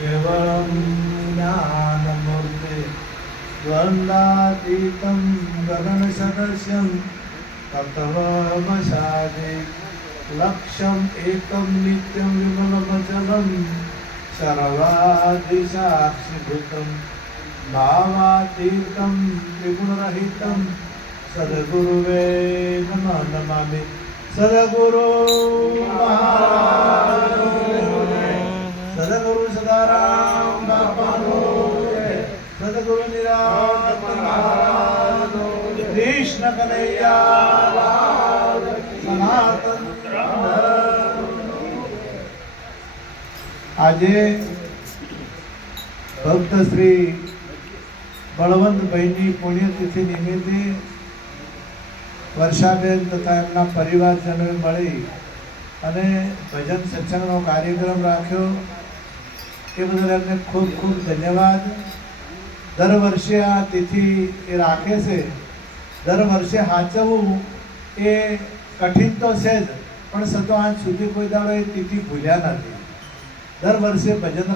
केवलं ज्ञानमूर्ते द्वन्द्वातीतं गगनसदृशं तत्त्वमसादे लक्ष्यम् एकं नित्यं विमलमचलं सर्वादिसाक्षिभूतं भावातीतं त्रिगुणरहितं सद्गुरुवे नमः नमामि। सद्गुरु महाराज सद्गुरु सदाराम बापानो सद्गुरु निरात महाराज कृष्ण कन्हैया लाल सनातन આજે ભક્ત શ્રી બળવંતભાઈની પુણ્યતિથિ નિમિત્તે વર્ષાબેન તથા એમના પરિવારજનોએ મળી અને ભજન સત્સંગનો કાર્યક્રમ રાખ્યો એ બદલ એમને ખૂબ ખૂબ ધન્યવાદ। દર વર્ષે આ તિથિ એ રાખે છે, દર વર્ષે સાચવવું એ કઠિન તો છે જ, પણ સતો આજ સુધી કોઈ દાડો એ તિથિ ભૂલ્યા નથી। દર વર્ષે ભજન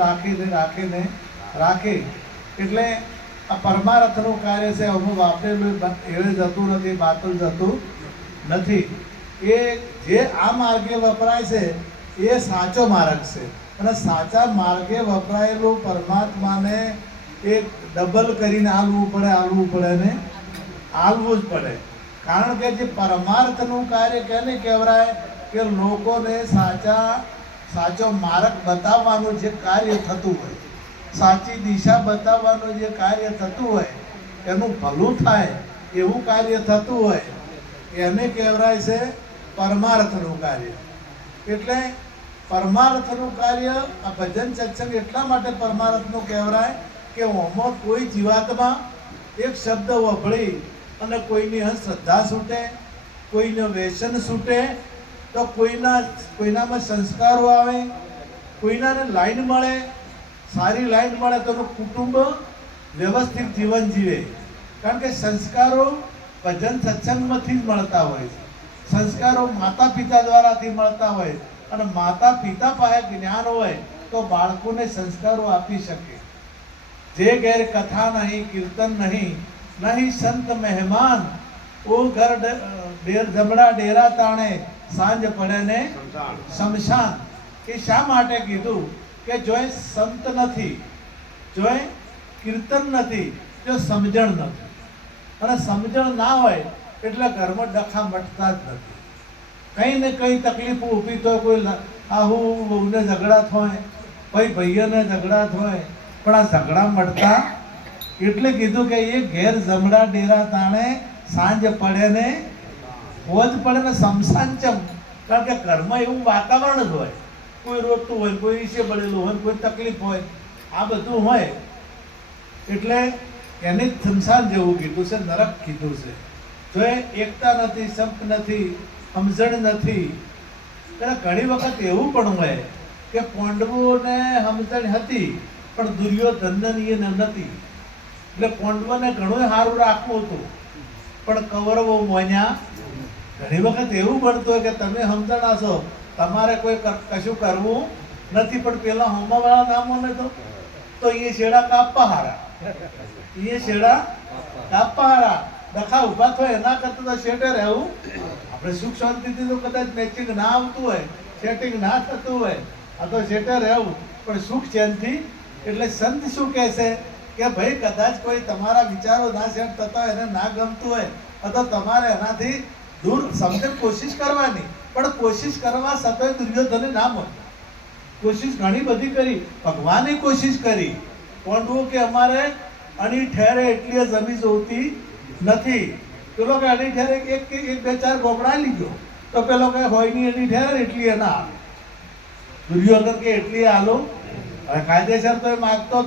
રાખે એટલે આ પરમાર્થનું કાર્ય છે। અમુક વાપરેલું એળે જતું નથી, બાતલ જતું નથી। એ જે આ માર્ગે વપરાય છે એ સાચો માર્ગ છે અને સાચા માર્ગે વપરાયેલું પરમાત્માને એક ડબલ કરીને આલવું પડે ને આલવું જ પડે। કારણ કે જે પરમાર્થનું કાર્ય કેને કહેવાય કે લોકોને સાચો માર્ગ બતાવવાનું જે કાર્ય થતું હોય, સાચી દિશા બતાવવાનું જે કાર્ય થતું હોય, એનું ભલું થાય એવું કાર્ય થતું હોય એને કહેવાય છે પરમાર્થનું કાર્ય। એટલે પરમાર્થનું કાર્ય આ ભજન સત્સંગ એટલા માટે પરમાર્થનું કહેવાય કે ઓમાં કોઈ જીવાતમાં એક શબ્દ વભળી અને કોઈની શ્રદ્ધા છૂટે, કોઈને વ્યસન છૂટે તો કોઈનામાં સંસ્કારો આવે, કોઈનાને લાઈન મળે, સારી લાઈન મળે તો કુટુંબ વ્યવસ્થિત જીવન જીવે। કારણ કે સંસ્કારો ભજન સત્સંગમાંથી જ મળતા હોય છે, સંસ્કારો માતા પિતા દ્વારાથી મળતા હોય અને માતા પિતા પાસે જ્ઞાન હોય તો બાળકોને સંસ્કારો આપી શકે। જે ઘેર કથા નહીં, કીર્તન નહીં, નહીં સંત મહેમાન, ઓ ઘર જમણા ડેરા તાણે સાંજ પડે ને શમશાન। એ શા માટે કીધું કે જો સંત નથી, જો કીર્તન નથી, જો સમજણ નથી, અને સમજણ ના હોય એટલે ઘરમાં ડખા મટતા જ નથી। કંઈ ને કંઈ તકલીફો ઊભી થાય, કોઈ આહુ બહુને ઝઘડા થાય, કોઈ ભાઈઓને ઝઘડા થાય, પણ આ ઝઘડા મટતા એટલે કીધું કે એ ઘેર જમણા ડેરા તાણે સાંજ પડે ને હોજ પડે ને શમશાન ચમ। કારણ કે ઘરમાં એવું વાતાવરણ જ હોય, કોઈ રોતું હોય, કોઈ ઈશે બળેલું હોય, કોઈ તકલીફ હોય, આ બધું હોય એટલે એને શમશાન જેવું કીધું છે, નરક કીધું છે। જો એકતા નથી, સંપ નથી, સમજણ નથી, એટલે ઘણી વખત એવું પણ હોય કે પાંડવોને સમજણ હતી પણ દુર્યોધનને નથી। એટલે પાંડવોને ઘણું સારું રાખવું હતું પણ કૌરવો મોન્યા। ઘણી વખત એવું બનતું હોય કે તમે સમજણા છો, તમારે કોઈ કશું કરવું નથી, પણ પેલા હોમાવાળા નામોને તો એ શેડા કાપવા હારા, ડખા ઊભા થાય એના કરતાં તો શેઠે રહેવું। આપણે સુખ શાંતિથી તો કદાચ મેચિંગ ના આવતું હોય, સેટિંગ ના થતું હોય, આ તો શેઠે રહેવું પણ સુખ ચેનથી। એટલે સંત શું કહે છે કે ભાઈ કદાચ કોઈ તમારા વિચારો ના સેટ થતા હોય, એને ના ગમતું હોય તો તમારે એનાથી દૂર સમજણ કોશિશ કરવાની, પણ કોશિશ કરવા સતોય દુર્યોધને ના મળે। કોશિશ ઘણી બધી કરી, ભગવાને કોશિશ કરી, પાંડવો કે અમારે અણી ઠેરે એટલી જમી જોતી નથી। પેલો કે અણી ઠેરે એક બે ચાર ગોગડા લીધો તો પેલો કે હોય ની અણી ઠેરે એટલી એના હાલ, દુર્યોધન કે એટલી હાલો। હવે કાયદેસર તો એ માગતા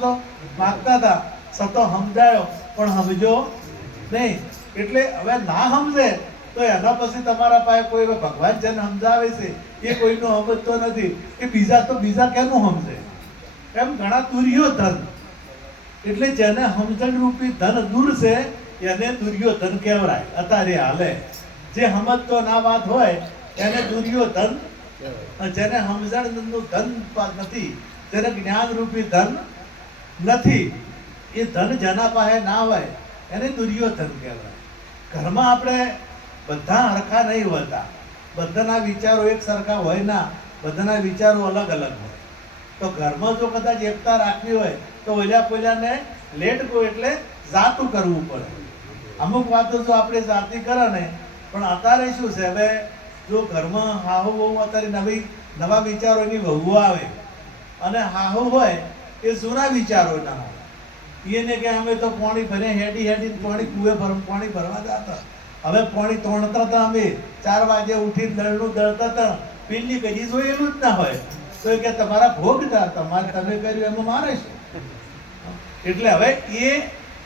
હતા, સતો સમજાયો પણ સમજો નહીં। એટલે હવે ના સમજે તો એના પછી તમારા પાસે કોઈ ભગવાન જેને સમજાવે છે એ કોઈનું સમજતો નથી, એ બીજા કેનું સમજે? એમ ઘણા દુર્યોધન, એટલે જેને સમજણ રૂપી ધન દૂર છે એને દુર્યોધન કહેવાય। અત્યારે હાલે જે સમજતો ના વાત હોય એને દુર્યોધન, જેને સમજણનું ધન નથી જેને જ્ઞાન રૂપી ધન નથી. એ ધન જેના પાસે ના હોય એને દુર્યોધન કહેવાય. ઘરમાં આપણે બધા હરખા નહીં હોતા, બધાના વિચારો એક સરખા હોય ના, બધાના વિચારો અલગ અલગ હોય. તો ઘરમાં જો કદાચ એકતા રાખવી હોય તો ઓલ્યા પોલ્યાને લેટ ગો એટલે જાતું કરવું પડે. અમુક વાતો જો આપણે જાતી કરે ને, પણ અત્યારે શું છે, હવે જો ઘરમાં હાહુ બહુ અત્યારે નવા વિચારોની વહુ આવે અને હાહુ હોય એ જૂના વિચારો ના હોય. એને કે અમે તો પાણી ભરે હેડી પાણી કુએ પાણી ભરવા જતા, હવે પાણી તોડતા હતા, અમે 4 વાગે ઉઠી દળનું દળતા હતા, પીલી કદી જોયેલું જ ના હોય. તો કે તમારા ભોગ હતા, તમારે તમે કર્યું એમાં મારે છે. એટલે હવે એ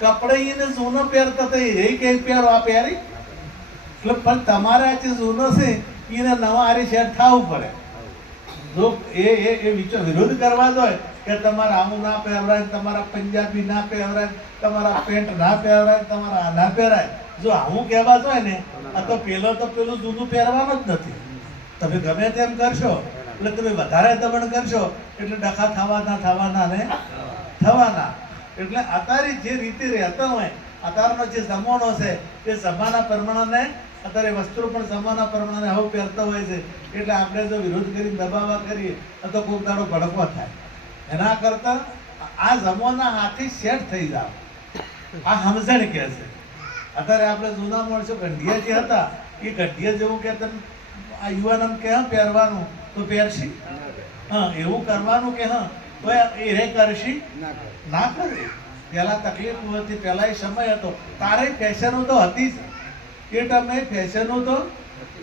કપડે એને જૂનો પહેરતા હતા, એ કે પહેરો આ પહેરી, એટલે પણ તમારે આ જે જૂનો છે એને નવા હારી શેર થવું પડે. જો એ વિરોધ કરવા જોઈએ કે તમારે આવું ના પહેરાય, તમારા પંજાબી ના પહેરાય, તમારા પેન્ટ ના પહેરાય, તમારા આ ના પહેરાય, જો આવું કહેવા જોઈએ ને, આ તો પેલું જૂનું પહેરવાનું જ નથી. તમે ગમે તેમ કરશો એટલે તમે વધારે દમણ કરશો એટલે ડખા થવાના ને થવાના. એટલે અત્યારે જે રીતે રહેતા હોય, અત્યારનો જે જમાનો છે એ જમાના પ્રમાણે અત્યારે વસ્ત્રો પણ જમાના પ્રમાણે હવે પહેરતા હોય છે. એટલે આપણે જો વિરોધ કરી દબાવા કરીએ તો કોઈક દાડો ભડકો થાય. એના કરતા આ જમાના હાથી સેટ થઈ જાવ, આ સમજણ કહે છે. અત્યારે આપણે જૂના માણસો ગંઢિયા જે હતા એ ગંઢિયા જેવું કે તમે આ યુવાનમ કે હા પહેરવાનું તો પહેરશી, હા એવું કરવાનું કે હા તો એ કરશી ના કરે. પહેલા તકલીફ હતી, પહેલા એ સમય હતો, તારે ફેશનો તો હતી જ, એ ટાઈમે ફેશનો તો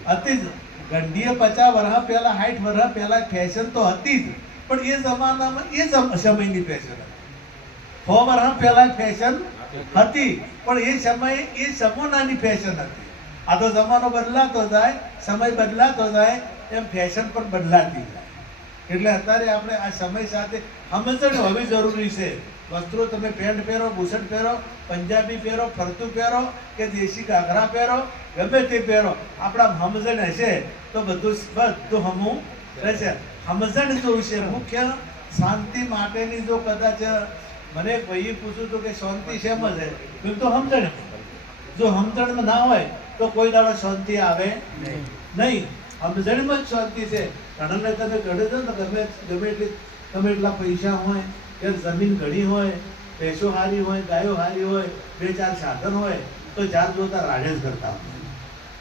હતી જ. ગંઢીએ 50 વર્ષ પહેલા 60 વર્ષ પહેલા ફેશન તો હતી જ, પણ એ જમાનામાં એ સમયની ફેશન હતી. 100 વર્ષ પહેલા ફેશન હતી, પણ એ સમયે એ જમાનાની ફેશન હતી. આ તો જમાનો બદલાતો જાય, સમય બદલાતો જાય, એમ ફેશન પણ બદલાતી જાય. એટલે અત્યારે આપણે આ સમય સાથે સમજણ હોવી જરૂરી છે. વસ્ત્રો તમે પેન્ટ પહેરો, બુશર્ટ પહેરો, પંજાબી પહેરો, ફરતું પહેરો કે દેશી ઘાઘરા પહેરો, ગમે તે પહેરો, આપણા સમજણ હશે તો બધું હમું રહેશે. સમજણ જો છે મુખ્ય શાંતિ માટેની. જો કદાચ મને ભાઈએ પૂછ્યું હતું કે શાંતિ શેમ છે, તો સમજણ. જો સમજણ ના હોય તો કોઈ દાડો શાંતિ આવે નહીં. સમજણમાં જ શાંતિ છે. ઘણાને તમે ઘડે છો ને, ગમે એટલા પૈસા હોય, કે જમીન ઘણી હોય, ભેંસો હારી હોય, ગાયો હારી હોય, 2-4 સાધન હોય, તો જાત જોતા રાડે જ કરતા હોય,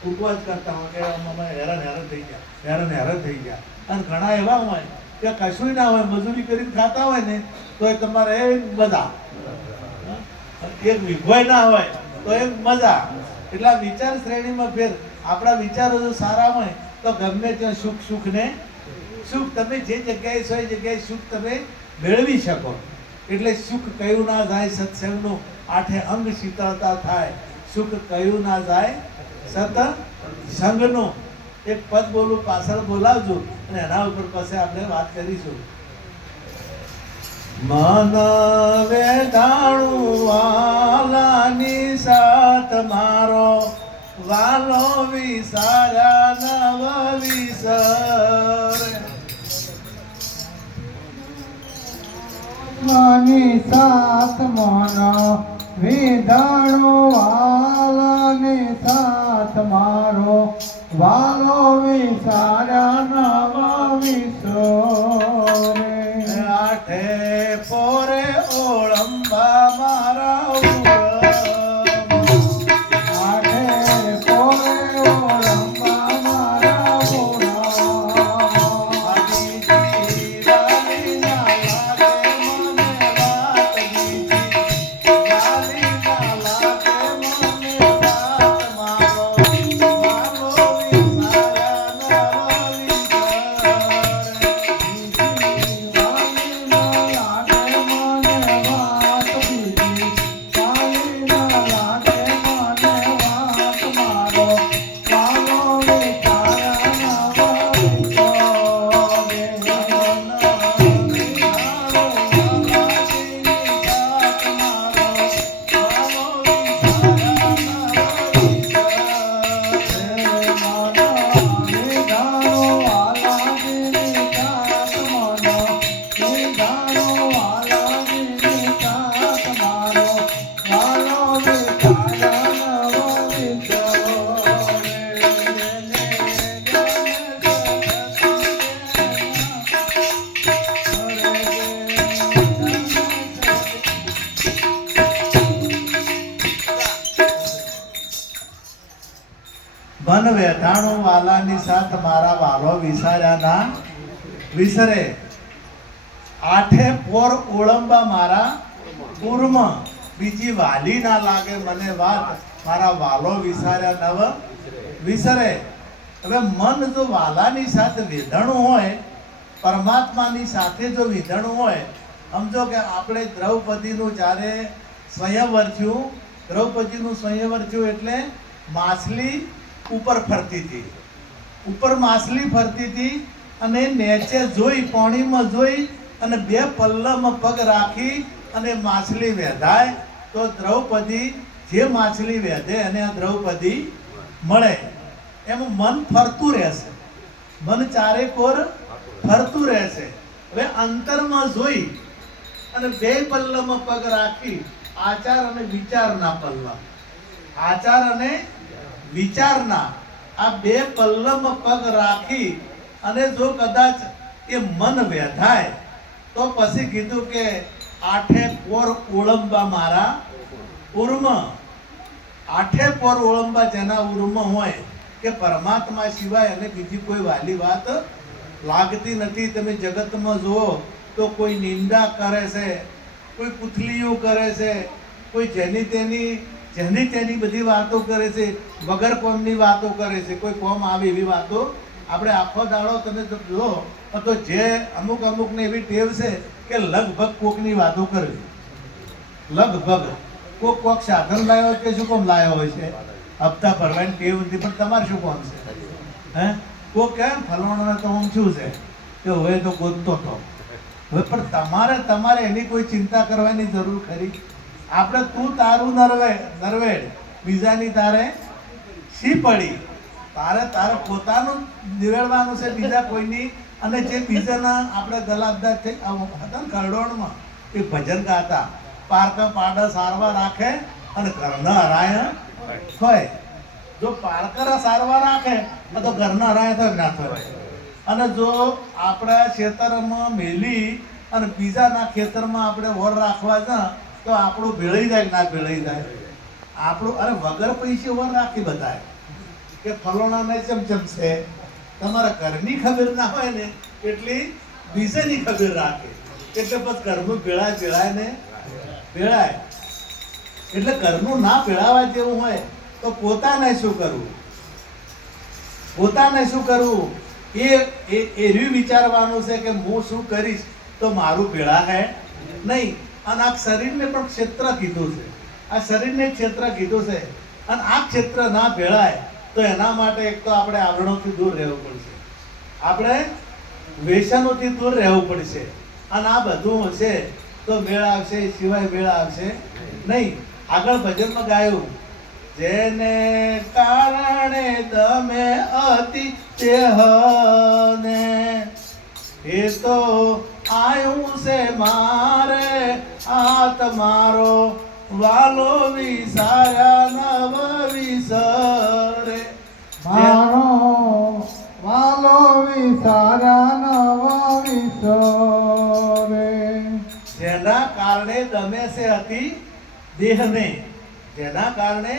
ઉઠવા જ કરતા હોય કે અમે હેરાન થઈ ગયા. અને ઘણા એવા હોય કે કશું ના હોય, મજૂરી કરીને ખાતા હોય ને તો એ તમારે એ મજા, એક વિભોય ના હોય તો એ મજા. એટલા વિચાર શ્રેણીમાં ફેર. આપણા વિચારો જો સારા હોય તો ગમે ત્યાં સુખ ને સુખ, તમે જે જગ્યાએ છો એ જગ્યાએ સુખ તમે મેળવી શકો. એટલે સુખ કયું ના જાય સત્સંગનું, 8 અંગ શીતળતા થાય. સુખ કયું ના જાય સત્સંગનું. એક પદ બોલું, પાછળ બોલાવજો અને એના ઉપર પછી આપણે વાત કરીશું. મન વેદાણું વાલાની સાથ મારો, વાલો વિસાર્યા નવ વિસર. માની સાથ મોનો વિધાણો, વાલાની સાથ મારો, વાલો વિસાર્યા નવ વિસરે. 8 પોરે ઓળંબા મારા વેધાણું વાલાની સાથ મારા વાલો વિસાર્યા ના વિસરે. આઠે પોર ઓળંબા મારા ઉર્મ, બીજી વાલી ના લાગે મને વાત, મારા વાલો વિસાર્યા નવ વિસરે. હવે મન જો વાલાની સાથે વેધણું હોય, પરમાત્માની સાથે જો વિધણું હોય, સમજો કે આપણે દ્રૌપદીનું જ્યારે સ્વયંવર થયું, દ્રૌપદીનું સ્વયંવર થયું એટલે માછલી ઉપર ફરતી હતી, ઉપર માછલી ફરતી હતી અને નીચે જોઈ, પાણીમાં જોઈ અને બે પલ્લવમાં પગ રાખી અને માછલી વેધાય તો દ્રૌપદી, જે માછલી વેધે અને આ દ્રૌપદી મળે. એમાં મન ફરતું રહેશે, મન ચારે કોર ફરતું રહેશે. હવે અંતરમાં જોઈ અને બે પલ્લવમાં પગ રાખી, આચાર અને વિચારના પલ્લવ, આચાર અને વિચારના આ બે પલ્લવમાં પગ રાખી અને જો કદાચ એ મન વેધાય તો પછી કીધું કે આઠે પોર ઓળંબા મારા ઉર્મ. આઠે પોર ઓળંબા જેના ઉર્મ હોય કે પરમાત્મા સિવાય અને બીજી કોઈ વાલી વાત લાગતી નથી. તમે જગતમાં જુઓ તો કોઈ નિંદા કરે છે, કોઈ પુથલીઓ કરે છે, કોઈ જેની તેની બધી વાતો કરે છે, વગર કોમની વાતો કરે છે. કોઈ કોમ આવે એવી વાતો આપણે આખો દાડો તમે જુઓ તો જે અમુક ને એવી ટેવ છે કે લગભગ કોકની વાતો કરવી. લગભગ કોક સાધન લાવ્યો કે શું કોમ લાવ્યો હોય છે, હપ્તા ભરવાની ટેવ નથી, પણ તમારે શું કોમ છે? હે કોક કેમ ફલવાનો તો હું શું છે કે હવે તો ગોતતો હતો. હવે પણ તમારે એની કોઈ ચિંતા કરવાની જરૂર ખરી? આપણે તું તારું નરવેડ, બીજાની તારે શી પડી? તારે પોતાનું નિવેડવાનું છે, બીજા કોઈની. અને જે બીજાના આપણે ગલાબદાર થઈ હતા ને ખરડોણમાં એ ભજન ગાતા, પારકા પાડા સારવા રાખે અને ઘરના હરાય હોય. જો પારકરા સારવા રાખે તો ઘરના હરાય થાય ના થાય. અને જો આપણા ખેતરમાં મેલી અને બીજાના ખેતરમાં આપણે વર રાખવા જા તો આપણું ભેળાઈ જાય ના ભેળાઈ જાય? આપણું અરે વગર પૈસે વર રાખી બધાય કે ફલોણા ને ચમચમ છે. તમારા ઘરની ખબર ના હોય ને એટલી બીજાની ખબર રાખે, એટલે પછી ઘરનું ભેળાય ને ભેળાય. એટલે ઘરનું ના ભેળાવા જેવું હોય તો પોતાને શું કરવું, પોતાને શું કરવું એ વિચારવાનું છે કે હું શું કરીશ તો મારું ભેળા હે નહીં. અને આ શરીરને પણ ક્ષેત્ર કીધું છે, આ શરીરને ક્ષેત્ર કીધું છે. અને આ ક્ષેત્ર ના ભેળાય તો એના માટે એક તો આપણે આવરણોથી દૂર રહેવું પડશે, આપણે વ્યસનોથી દૂર રહેવું પડશે. અને આ બધું હશે તો મેળ આવશે, સિવાય મેળ આવશે નહીં. આગળ ભજનમાં ગાયું, જેને કારણે તમે અતિ દેહને, એ તો આયું છે મારે આત્મારો, વાલો વિસાર્યા નવ વિસરે. મારો વાલો વિસાર્યા નવ વિસરે. જેના કારણે દમે છે અતિ દેહને, જેના કારણે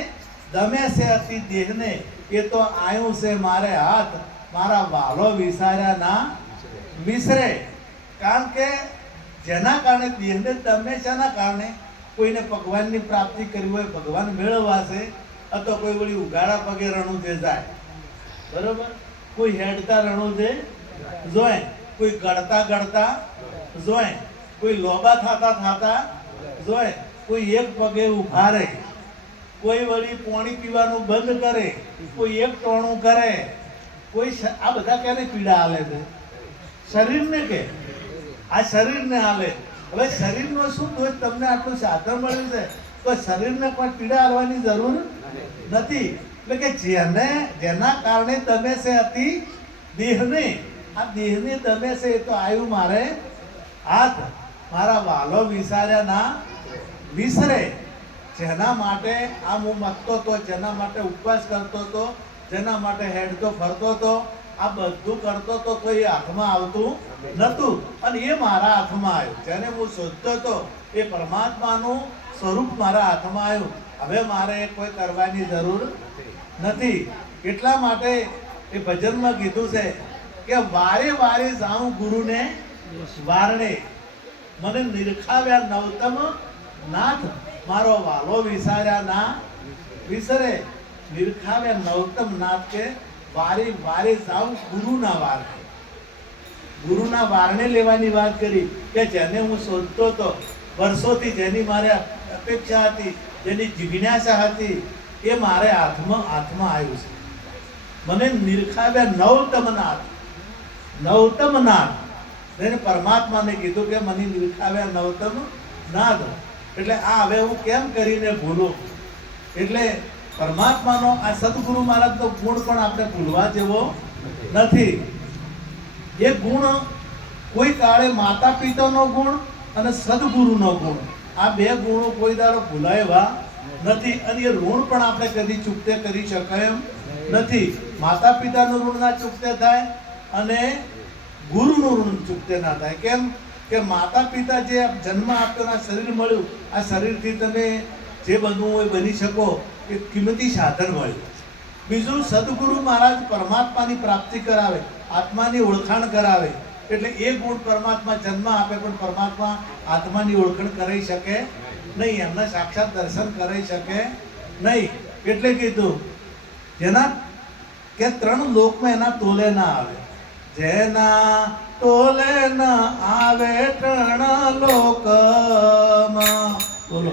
દમે છે અતિ દેહને, એ તો આયું છે મારે હાથ, મારા વાલો વિસાર્યા ના વિસરે. કારણ કે જેના કારણે દેહને દમે છે, એના કારણે કોઈને ભગવાનની પ્રાપ્તિ કરવી હોય, ભગવાન મેળવવા છે, અથવા કોઈ વળી ઉઘાડા પગે રણુજે જાય, બરોબર? કોઈ હેડતા રણુજે જોય, કોઈ ગળતા જોય, કોઈ લોબા થતા જોય, કોઈ એક પગે ઉભા રહે, કોઈ વળી પાણી પીવાનું બંધ કરે, કોઈ એક ટોણું કરે, કોઈ આ બધા ક્યારે પીડા હાલે છે? શરીરને કે આ શરીરને હાલે. હવે શરીરનો શું દોષ? તમને આટલું સાધન મળ્યું છે તો શરીરને કોઈ પીડા હાલવાની જરૂર નથી. એટલે કે જેના કારણે તમે છે અતિ દેહને, આ દેહને તમે છે એ તો આવ્યું મારે હાથ, મારા વાલો વિસાર્યા ના વિસરે. જેના માટે આ હું મથતો હતો, જેના માટે ઉપવાસ કરતો હતો, જેના માટે હેડતો ફરતો હતો, આ બધું કરતો હતો તો એ હાથમાં આવતું નતું. અને એ મારા હાથમાં આવ્યું. જેને હું શોધતો હતો એ પરમાત્માનું સ્વરૂપ મારા હાથમાં આવ્યું. હવે મારે કોઈ કરવાની જરૂર નથી. એટલા માટે એ ભજનમાં કીધું છે કે વારે વારે જાઉં ગુરુને વારણે, મને નિરખાવ્યા નવતમ નાથ, મારો વાલો વિસાર્યા ના વિસરે. નિરખાવ્યા નવતમ નાથ કે વારે વારે જાઉં ગુરુના વારણે. ગુરુના વારણે લેવાની વાત કરી કે જેને હું શોધતો હતો વર્ષોથી, જેની મારે અપેક્ષા હતી, જેની જિજ્ઞાસા હતી, એ મારે હાથમાં આવ્યું છે. મને નિરખાવ્યા નવતમ નાથ. નવતમ નાથ એને પરમાત્માને કીધું કે મને નિરખાવ્યા નવતમ નાથ. એટલે આ હવે હું કેમ કરીને ભૂલું? એટલે પરમાત્માનો આ સદગુરુ મહારાજનો ગુણ પણ આપણે ભૂલવા જેવો નથી. એ ગુણ કોઈ કાળે માતા પિતાનો ગુણ અને સદગુરુનો ગુણ, આ બે ગુણો કોઈ દાડો ભૂલાય એવા નથી. અને એ ઋણ પણ આપણે કદી ચૂકતે કરી શકાય એમ નથી. માતા પિતાનું ઋણ ના ચૂકતે થાય અને ગુરુનું ઋણ ચૂકતે ના થાય. કેમ કે માતા પિતા જે જન્મ આપ્યો, આ શરીર મળ્યું, આ શરીરથી તમે જે બનવું હોય બની શકો, એ કિંમતી સાધન મળ્યું. બીજું, સદગુરુ મહારાજ પરમાત્માની પ્રાપ્તિ કરાવે, આત્માની ઓળખાણ કરાવે. એટલે એ ગુણ પરમાત્મા જન્મ આપે પણ પરમાત્મા આત્માની ઓળખાણ કરી શકે નહીં, એમના સાક્ષાત દર્શન કરી શકે નહીં. એટલે કીધું જેના કે ત્રણ લોકમાં એના તોલે ના આવે. જેના તોલે ના આવે ત્રણ લોકમાં. બોલો.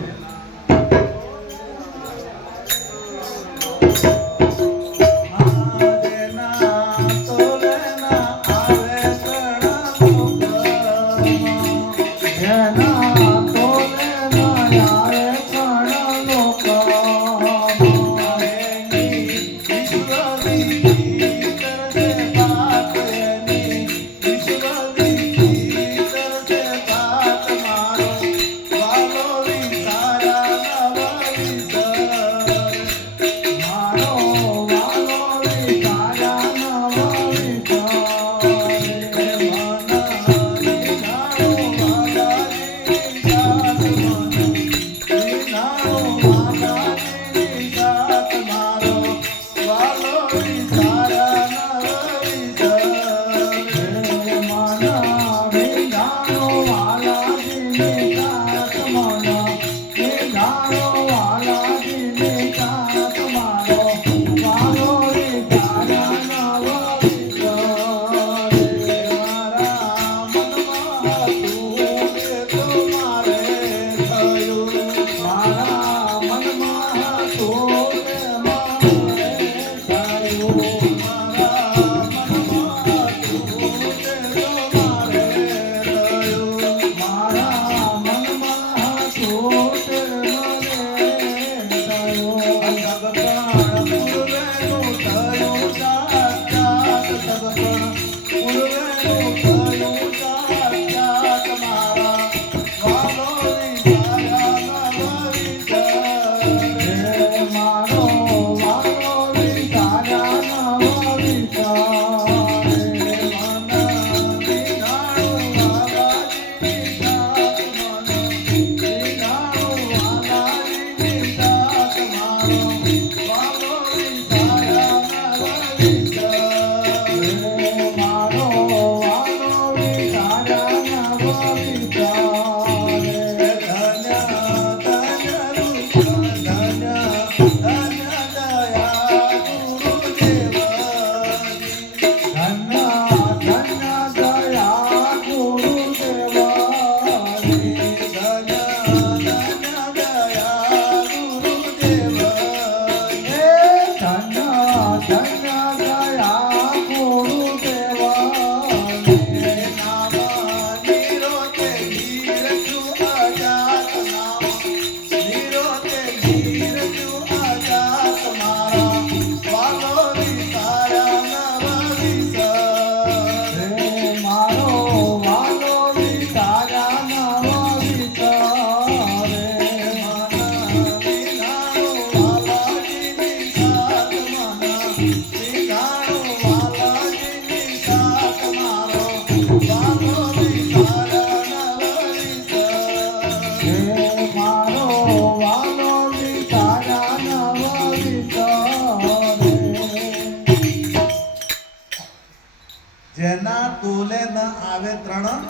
તોલે ન આવે ત્રણ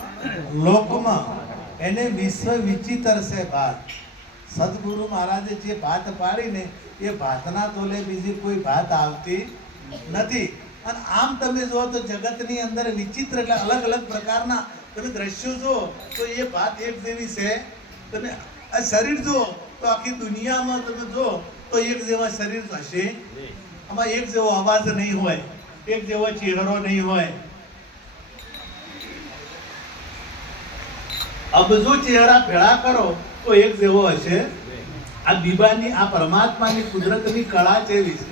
લોકમાં એને વિશ્વ વિચિત્ર છે ભાત. સદગુરુ મહારાજે જે ભાત પાડીને એ ભાતના તોલે બીજી કોઈ ભાત આવતી નથી. અને આમ તમે જુઓ તો જગતની અંદર વિચિત્ર એટલે અલગ અલગ પ્રકારના તમે દ્રશ્યો જુઓ તો એ ભાત એક જેવી છે. તમે આ શરીર જુઓ તો આખી દુનિયામાં તમે જુઓ તો એક જેવા શરીર હશે. આમાં એક જેવો અવાજ નહીં હોય, એક જેવો ચહેરો નહીં હોય. અબજો ચહેરા ભેળા કરો તો એક જેવો હશે. આ બીબાની આ પરમાત્માની કુદરતની કળા જેવી છે.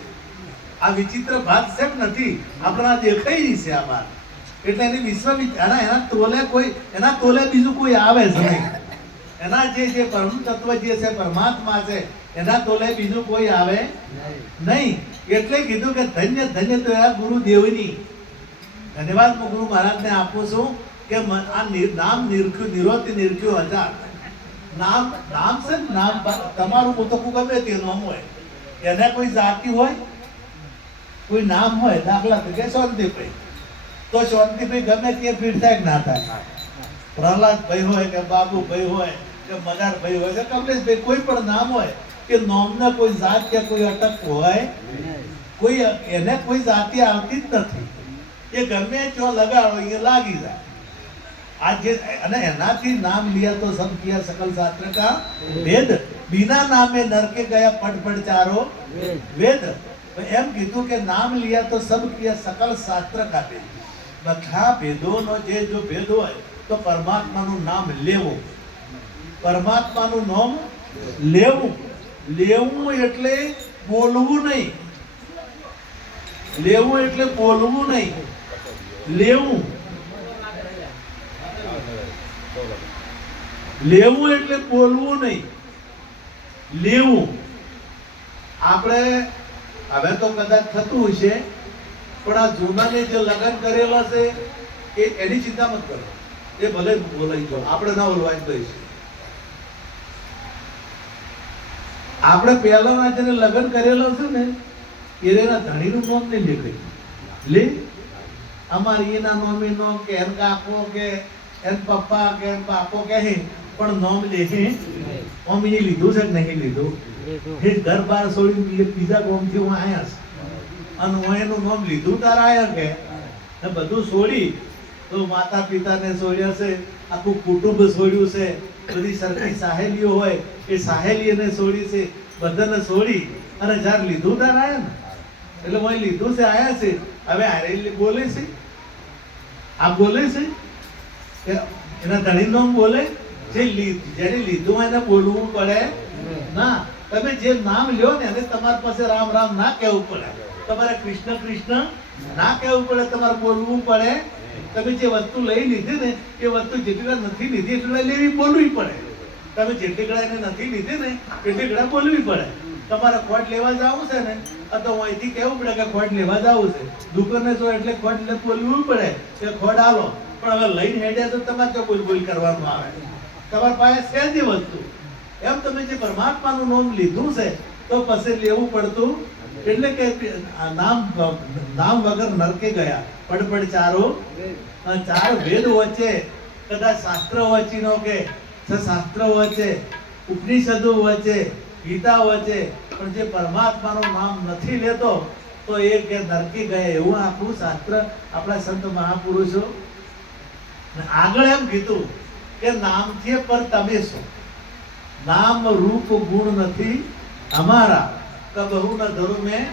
આ વિચિત્ર ભાત છે કે નથી આપણા દેખાઈ રહી છે આ વાત. એટલે એની વિશ્વ એના તોલે કોઈ એના તોલે બીજું કોઈ આવે છે નહીં. એના જે પરમ તત્વ જે છે પરમાત્મા છે એના તોલે બીજું કોઈ આવે નહીં. એટલે કીધું કે ધન્ય ધન્ય તો આ ગુરુદેવની. ધન્યવાદ હું ગુરુ મહારાજને આપું છું કે આ નામ નિરોતી નિરખ્યું હજાર નામ છે ને નામ તમારું પોતકું ગમે તે નામ હોય એને કોઈ જાતિ હોય કોઈ નામ હોય. દાખલા તરીકે શાંતિભાઈ તો શાંતિભાઈ ગમે તે પીઠ થાય કે ના થાય. પ્રહલાદભાઈ હોય કે બાબુભાઈ હોય કે મદારભાઈ હોય કે કમલેશભાઈ કોઈ પણ નામ હોય કે નામને કોઈ જાત કે કોઈ અટક હોય કોઈ એને કોઈ જાતિ આવતી જ નથી. એ ગમે ત્યાં લગાડો એ લાગી જાય. आज અને એનાથી નામ लिया तो सब किया सकल शास्त्र का वेद बिना नामे नरके गया पढ़ पढ़ चारो वेद. એમ કીધું કે નામ लिया तो सब किया सकल शास्त्र का वेद. બધા ભેદોનો જો ભેદ હોય તો પરમાત્માનું નામ લેવું. પરમાત્માનું નામ લેવું. લેવું એટલે બોલવું નહીં. લેવું એટલે બોલવું નહીં. લેવું લેવું એટલે બોલવું નહીં. લેવું આપણે હવે તો કદાચ થતું હશે પણ આ જૂનાને જે લગ્ન કરેલા છે એ એની ચિંતા મત કરો. એ ભલે બોલાઈ ગયો આપણે ના બોલવાય કહીશું. આપણે પહેલાના જેને લગ્ન કરેલો છે ને એના ધણીનું નામ નહીં નીકળે. લે અમારી એના નામે નો કે એન કાકો કે એન પપ્પા કે એન બાપો કહે પણ નામ લે મમ્મીને લીધું છે કે નહીં લીધું. એ ઘર બાર છોડી બીજા ગામથી હું આયા છે અને હું એનું નામ લીધું તારા આયા કે બધું છોડી તો માતા પિતાને છોડ્યા છે, આખું કુટુંબ છોડ્યું છે, બધી સરખી સહેલીઓ હોય એ સહેલીને છોડી છે, બધાને છોડી અને જ્યારે લીધું તાર આયા ને એટલે હું લીધું છે આયા છે. હવે આરે બોલે છે આ બોલે છે એના ધણી નામ બોલે. જેને લીધું એને બોલવું પડે ના. તમે જે નામ લ્યો ને એને તમારી પાસે રામ રામ ના કહેવું પડે. તમારે કૃષ્ણ કૃષ્ણ ના કહેવું પડે. તમારે બોલવું પડે. તમે જે વસ્તુ લઈ લીધી ને એ વસ્તુ જેટલી નથી લીધી એટલી લેવી બોલવી પડે. તમે જેટલી ગળા એને નથી લીધી ને એટલી ગળા બોલવી પડે. તમારે ખોટ લેવા જવું છે ને તો અહીંથી કહેવું પડે કે ખોટ લેવા જવું છે. દુકાને જો એટલે ખોટ બોલવું પડે કે ખોટ આલો. પણ હવે લઈને હેડ્યા તો તમારે જો બોલ બોલ કરવાનું આવે. તમારી પાસે સહેજી વસ્તુ એમ તમે જે પરમાત્માનું નામ લીધું છે તો પછી લેવું પડતું. એટલે કે નામ વગર નરકે ગયા પડપડ ચારો ચાર વેદ વચ્ચે કદાચ શાસ્ત્ર વચ્ચેનો કે શાસ્ત્ર વચ્ચે ઉપનિષદો વચ્ચે ગીતા વચ્ચે પણ જે પરમાત્માનું નામ નથી લેતો તો એ કે નરકી ગયા. એવું આખું શાસ્ત્ર આપણા સંત મહાપુરુષો આગળ એમ કીધું કે નામથી પર તમે છો. નામ રૂપ ગુણ નથી અમારા કબહુ ન ધરું મેં.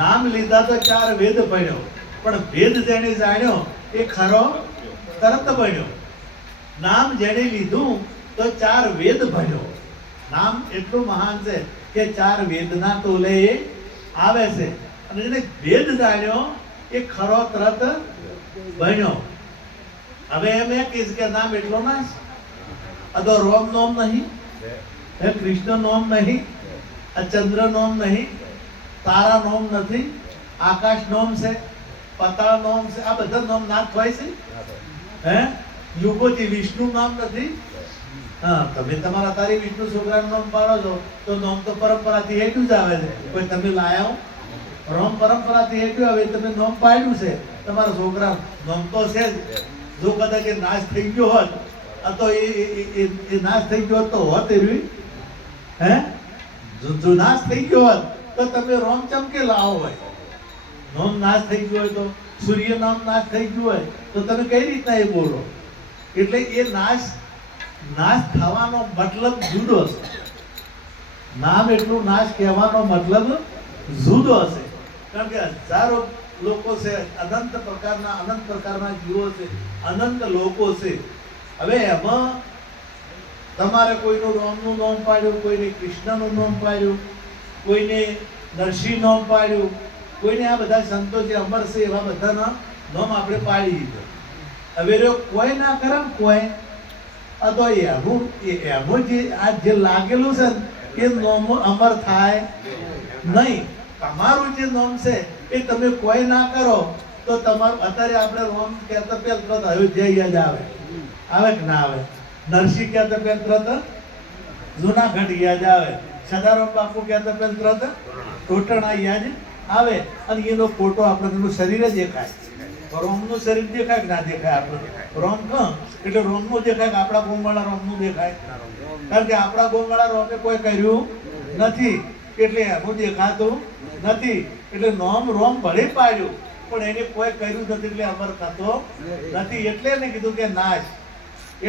નામ લીધા તો ચાર વેદ ભણ્યો પણ વેદ જેને જાણ્યો એ ખરો તરત બન્યો. નામ જેને લીધું તો ચાર વેદ ભણ્યો. નામ એટલું મહાન છે કે ચાર વેદના તોલે આવે છે અને જેને વેદ જાણ્યો એ ખરો તરત બન્યો. હવે એમ કહીશ કે નામ એટલો ના અદો રોમ નોમ નહીં, હે કૃષ્ણ નોમ નહીં, આ ચંદ્ર નોમ નહીં, તારા નોમ નથી, આકાશ નોમ છે, પતાળ નોમ છે. આ બધા નોમ ના થાય છે. હે યુગોથી વિષ્ણુ નામ નથી. હા તમે તમારા તારી વિષ્ણુ છોકરાનું નામ પાડો છો તો નામ તો પરંપરાથી હેઠું જ આવે છે. કોઈ તમે લાયા રોમ પરંપરાથી એ ગયો. હવે તમે નોમ પાડ્યું છે તમારા છોકરા, નોમ તો છે જ. જો કદાચ એ નાશ થઈ ગયો હોત, આ તો એ નાશ થઈ ગયો હોત તો હોત એવી, હે? જો નાશ થઈ ગયો હોત તો તમે રોમ ચમકે લાવો હોય. નોમ નાશ થઈ ગયો હોય તો, સૂર્ય નામ નાશ થઈ ગયું હોય તો તમે કઈ રીતના એ બોલો? એટલે એ નાશ થવાનો મતલબ જુદો છે. નામ એટલું નાશ કહેવાનો મતલબ જુદો છે. કારણ કે હજારો લોકો છે, અનંત પ્રકારના જીવો છે, અનંત લોકો છે. હવે એમાં તમારે કોઈનું રામનું નામ પાડ્યું, કોઈને કૃષ્ણનું નામ પાડ્યું, કોઈને નરસિંહ નામ પાડ્યું, કોઈને આ બધા સંતો જે અમર છે એવા બધાના નામ આપણે પાડી દીધા. હવે કોઈ ના કરે ને કોઈ, આ તો એનું જે લાગેલું છે ને એ નોમ અમર થાય નહીં. તમારું જે નોમ છે એ તમે કોઈ ના કરો તો તમારું, અત્યારે આપણે નોમ કહેતા પેલા તરત અયોધ્યા યાદ આવે કે ના આવે? નરસિંહ કહેતા પેલા તરત જુનાગઢ યાદ આવે. સદારામ બાપુ કહેતા પેલા તરત ટોટણા યાદ આવે. અને એનો ફોટો આપણે એનું શરીર જ દેખાય. રોમનું શરીર દેખાય કે ના દેખાય? આપણે રોમ એટલે રોમનું દેખાય કે આપણા ગોમવાળા રોમનું દેખાય? કારણ કે આપણા ગોમવાળા રોમે કોઈ કર્યું નથી એટલે એનું દેખાતું નથી. એટલે નોમ રોમ ભલે પાડ્યું પણ એને કોઈ કર્યું નથી એટલે અમર થતો નથી. એટલે ને કીધું કે નાશ,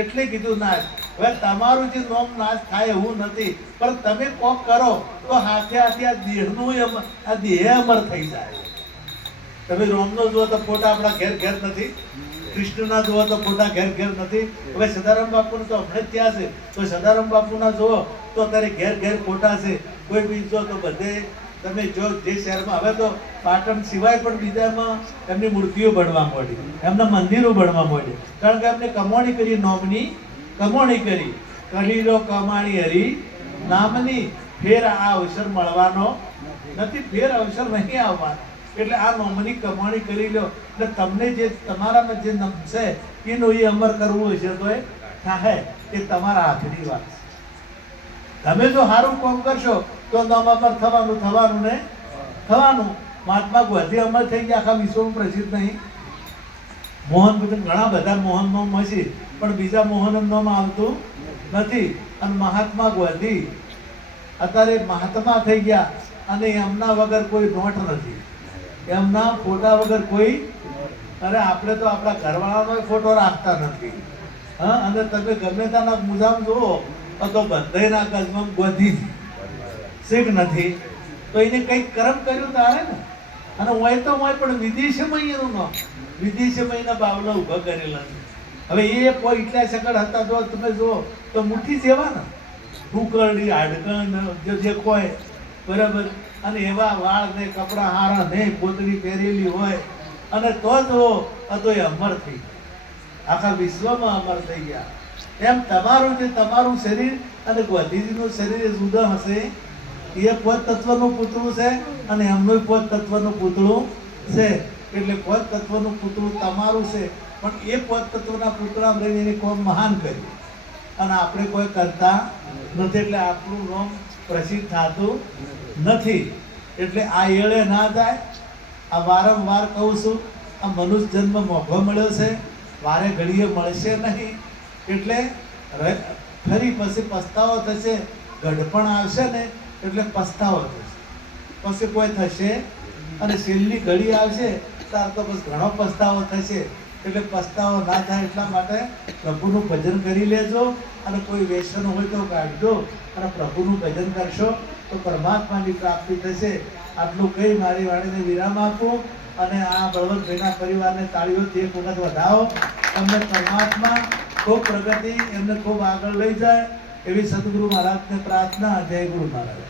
એટલે કીધું નાશ. હવે તમારું જે નોમ નાશ થાય એવું નથી, પણ તમે કોક કરો તો હાથે હાથે આ દેહનું આ દેહ અમર થઈ જાય. તમે રોમનો જુઓ તો ફોટા આપણા ઘેર ઘેર નથી, કૃષ્ણના જુઓ તો ફોટા ઘેર ઘેર નથી. હવે સદારામ બાપુને તો હમણાં જ ત્યાં છે, તો સદારામ બાપુના જુઓ તો અત્યારે ઘેર ઘેર ફોટા છે. કોઈ બી જો તો બધે તમે જો જે શહેરમાં, હવે તો પાટણ સિવાય પણ બીજામાં એમની મૂર્તિઓ બનવા માંડી, એમના મંદિરો બનવા માંડી. કારણ કે એમને કમાણી કરી, નોમની કમાણી કરી. કલીલો કમાણી હરી નામની, ફેર આ અવસર મળવાનો નથી, ફેર અવસર નહીં આવવાનો. એટલે આ નોમની કમાણી કરી લો એટલે તમને જે તમારામાં જે નમ છે એનું એ અમર કરવું હશે તો એ થાય. એ તમારા હાથની વાત છે. તમે જો સારું કામ કરશો તો નામ અમર થવાનું ને થવાનું. મહાત્મા ગાંધી અમર થઈ ગયા, આખા વિશ્વમાં પ્રસિદ્ધ નહીં. મોહન ઘણા બધા મોહન નામ હશે પણ બીજા મોહન નામ આવતું નથી. અને મહાત્મા ગાંધી અત્યારે મહાત્મા થઈ ગયા અને એમના વગર કોઈ નોટ નથી, એમના ફોટા વગર કોઈ. અરે આપણે તો આપણા ઘરવાળાનો ફોટો રાખતા નથી. હા, અને તમે ગમે ત્યાંના મુજામ જુઓ તો બંધાઈના ગજમાં ગોધી શીખ નથી, તો એને કંઈક કર્મ કર્યું તારે ને. અને હોય તો હોય પણ વિદેશમાં એનું નામ, વિદેશમાં એના બાવલા ઊભા કરેલા છે. હવે એ કોઈ એટલા સકડ હતા, જો તમે જુઓ તો મુઠ્ઠી જેવા ને, ટુકરડી હાડકણ જે કોઈ બરાબર. અને એવા વાળ ને કપડા હારા ને પોતળી પહેરેલી હોય અને તો જુઓ તો એ અમર થઈ ગયા, આખા વિશ્વમાં અમર થઈ ગયા. એમ તમારું શરીર અને ગાંધીજીનું શરીર એ જુદા હશે. એ પોત તત્વનું પૂતળું છે અને એમનું પોત તત્વનું પૂતળું છે. એટલે પોત તત્વનું પૂતળું તમારું છે, પણ એ પોત તત્વના પૂતળામાં રહીને એને કોઈ મહાન કર્યું અને આપણે કોઈ કરતા નથી. એટલે આપણું નામ પ્રસિદ્ધ થતું નથી. એટલે આ એળે ના જાય. આ વારંવાર કહું છું, આ મનુષ્ય જન્મ મોઘો મળ્યો છે, વારે ઘડીએ મળશે નહીં. એટલે ફરી પછી પસ્તાવો થશે, ગઢપણ આવશે ને એટલે પસ્તાવો થશે, પછી કોઈ થશે. અને છેલ્લી ઘડી આવશે ત્યાર તો બસ ઘણો પસ્તાવો થશે. એટલે પસ્તાવો ના થાય એટલા માટે પ્રભુનું ભજન કરી લેજો. અને કોઈ વ્યસન હોય તો કાઢજો અને પ્રભુનું ભજન કરશો તો પરમાત્માની પ્રાપ્તિ થશે. આટલું કહી મારી વાણીને વિરામ આપું અને આ બળવંતભાઈના પરિવારને તાળીઓથી એક વખત વધાવો. તમને પરમાત્મા ખૂબ પ્રગતિ, એમને ખૂબ આગળ લઈ જાય એવી સદગુરુ મહારાજને પ્રાર્થના. જય ગુરુ મહારાજ.